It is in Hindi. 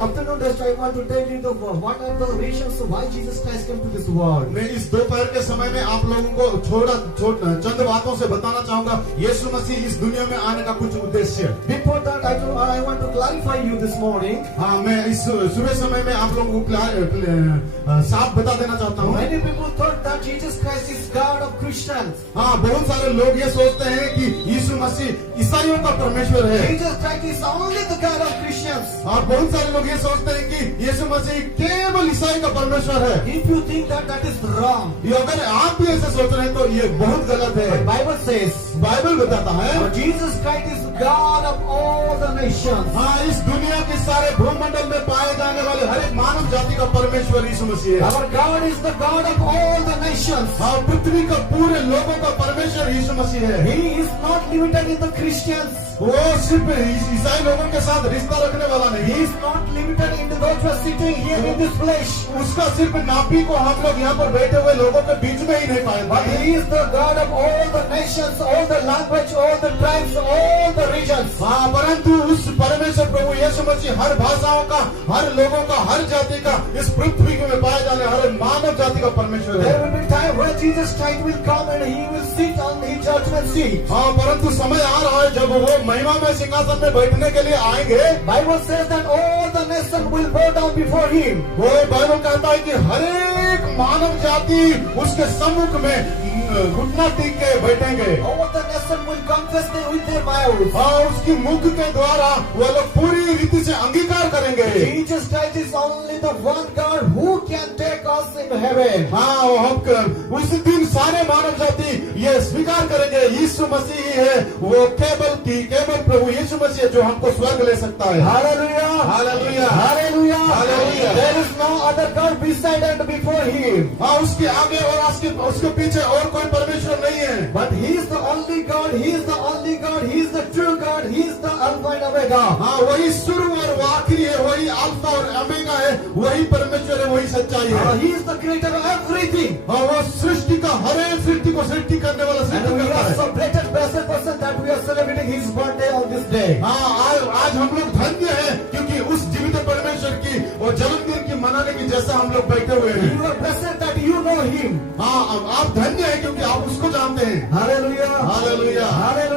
Afternoon rest, I want to tell you what are the reasons why Jesus Christ came to this world. मैं इस दोपहर के समय में आप लोगों को चंद बातों से बताना चाहूंगा यीशु मसीह इस दुनिया में आने का कुछ उद्देश्य। Before that, I want to clarify you this morning. हाँ, मैं इस सुबह समय में आप लोगों को साफ बता देना चाहता हूँ। Many people thought that Jesus Christ is God of Christians. हाँ, बहुत सारे लोग ये सोचते हैं कि यीशु मसीह ईसाइयों का परमेश्वर है। Jesus Christ is only the God of Christians. और बहुत सारे लोग ये सोचते हैं कि यीशु मसीह केवल ईसाई का परमेश्वर है। If you think that is wrong. ये अगर आप भी ऐसे सोच रहे हैं तो ये बहुत गलत है। Bible says, बाइबल बताता है Jesus Christ is God of all the nations. हाँ, इस दुनिया के सारे भूमंडल में पाए जाने वाले हर एक मानव जाति का परमेश्वर यीशु मसीह है। Our God is the God of all the nations. हाँ, पृथ्वी का पूरे लोगों का परमेश्वर यीशु मसीह है। He is not limited in the Christians. वो सिर्फ ईसाई लोगों के साथ रिश्ता रखने वाला नहीं। He is not limited in those who are sitting here in this flesh. उसका सिर्फ नापी को हम लोग यहाँ पर बैठे हुए लोगों के बीच में ही नहीं But पाए। He is the God of all the nations, all the language, all the tribes, all the regions. हाँ, परंतु उस परमेश्वर प्रभु यीशु मसीह हर भाषाओं का, हर लोगों का, हर जाति का, इस पृथ्वी में पाए जाने हर मानव जाति का परमेश्वर है। There will be time when Jesus Christ will come and He will sit on the judgment seat. हाँ, परंतु समय आ रहा है जब वो महिमा में सिंहासन में बैठने के लिए आएंगे। Bible says that all the nations will bow down before Him. वो बाइबल कहता है कि हर एक मानव जाति उसके सम्मुख में घुटना टेक के बैठेंगे। All the nations will confess them with their mouths. हाँ, उसकी मुख के द्वारा वो लोग पूरी रीति से अंगीकार करेंगे। Jesus Christ is only the one God who can take us in heaven. हाँ, वो हम उस दिन सारे मानव जाति ये स्वीकार करेंगे यीशु मसीह ही है वो केवल प्रभु यीशु मसीह जो हमको स्वर्ग ले सकता है। Hallelujah! Hallelujah, Hallelujah! Hallelujah. There is no other God beside and before Him. हाँ, उसके आगे और उसके पीछे और कोई परमेश्वर नहीं है। But He is the only God. He is the only God. He is the true God. He is the Alpha and Omega. हाँ, वही शुरू और वो आखिरी है, वही अल्फा और ओमेगा है, वही परमेश्वर है, वही सच्चाई है। He is the creator of everything. हाँ, वो सृष्टि का हर एक सृष्टि को सृष्टि करने वाला And सृष्टि we करता are है। so blessed person that we are celebrating His birthday on this day. हाँ, आज हम लोग धन्य हैं क्योंकि उस जीवित परमेश्वर की और जन्मदिन की मनाने की जैसा हम लोग बैठे हुए हैं। You are blessed that you know Him. हाँ, आप धन्य हैं क्योंकि आप उसको जानते हैं। Hallelujah! Hallelujah, Hallelujah!